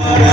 Yeah.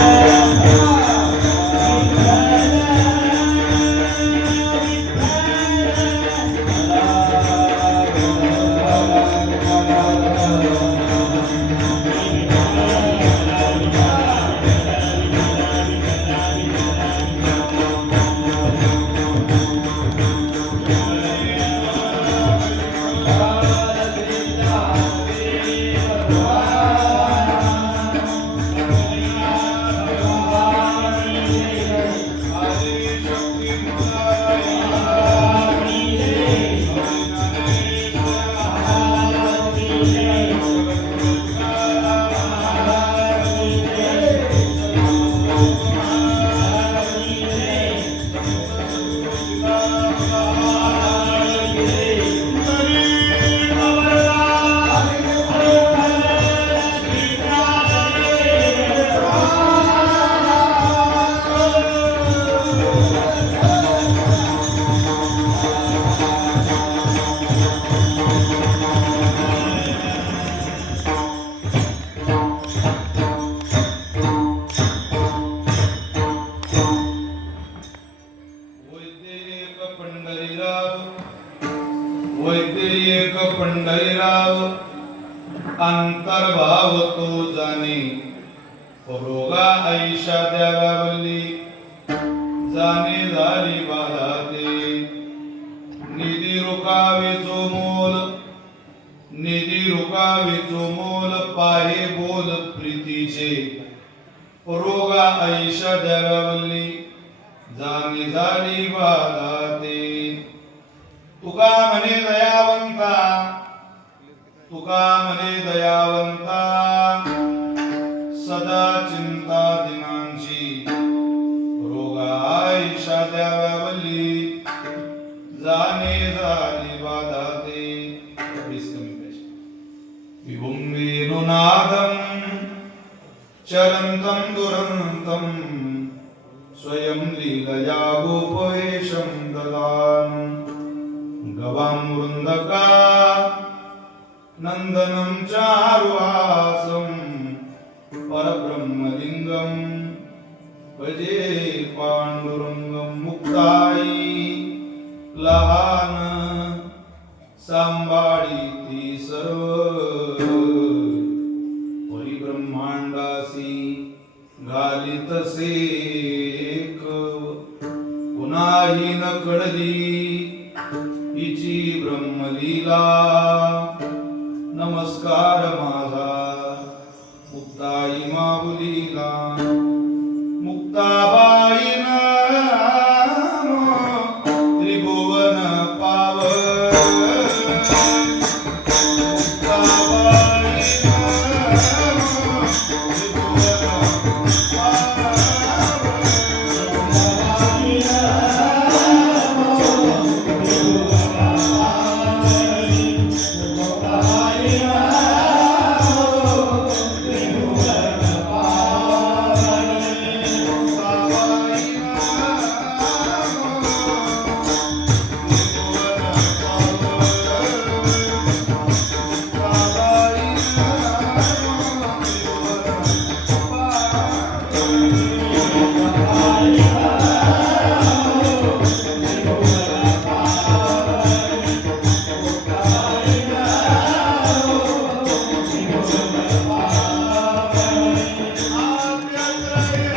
वैद्येक Pandharirao अंतर्भाव तो जाणे. रोगा ऐशा द्यावली जाणे झाली बाधा ते निधी रुकावेचो मोल निधी रुकावेचो मोल पाहे बोल प्रीतीचे. रोगा ऐशा द्यावली जाणे झाली बाधा ते तुका म्हणे दयावंता. तुका म्हणे दयावंता. सदा चिंता दिनांची. रोगा आयुष्या द्यावली जाणे झाली बाधा ते. वीस कमी पाहिजे. चरन्तं दुरन्तं. स्वयं लीलया गोपवेशम ददान्. गवां वृन्दका नन्दनं चारुहासं परब्रह्मलिङ्गं भजे पाण्डुरङ्गं मुक्ताई लहान सांभाळी सर्व परिब्रह्माण्डासि घालितसे नमस्कार माझा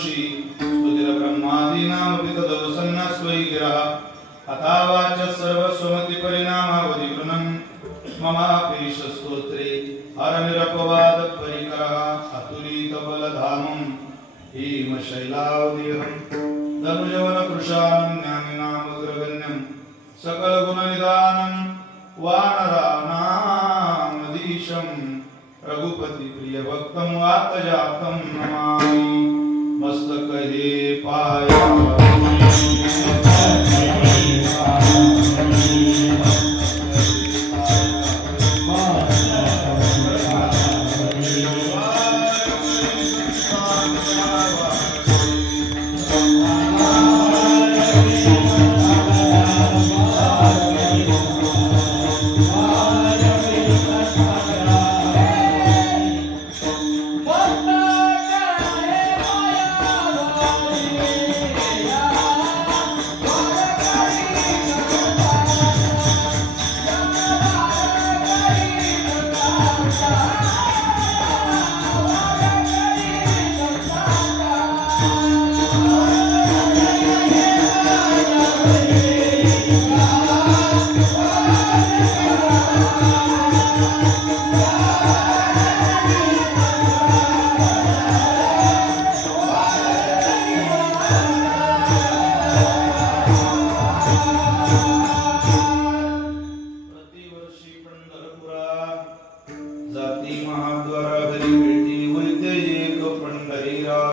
यद्यसदृशी स्तुतिरब्रह्मादीनामपि तदवसन्नस्वै गिरः। हतावाच सर्वस्वमतिपरिणामावधि गृणन् ममापेशस्तोत्रे हरनिरपवादपरिकरः अतुलितबलधामम्। हेमशैलावदेहम् धनुजवनकृशान्यामिनामग्रगण्यं सकलगुणनिदानं वानराणामधीशं रघुपतिप्रियभक्तं वातजातं नमामि। मस्तक हे पाया।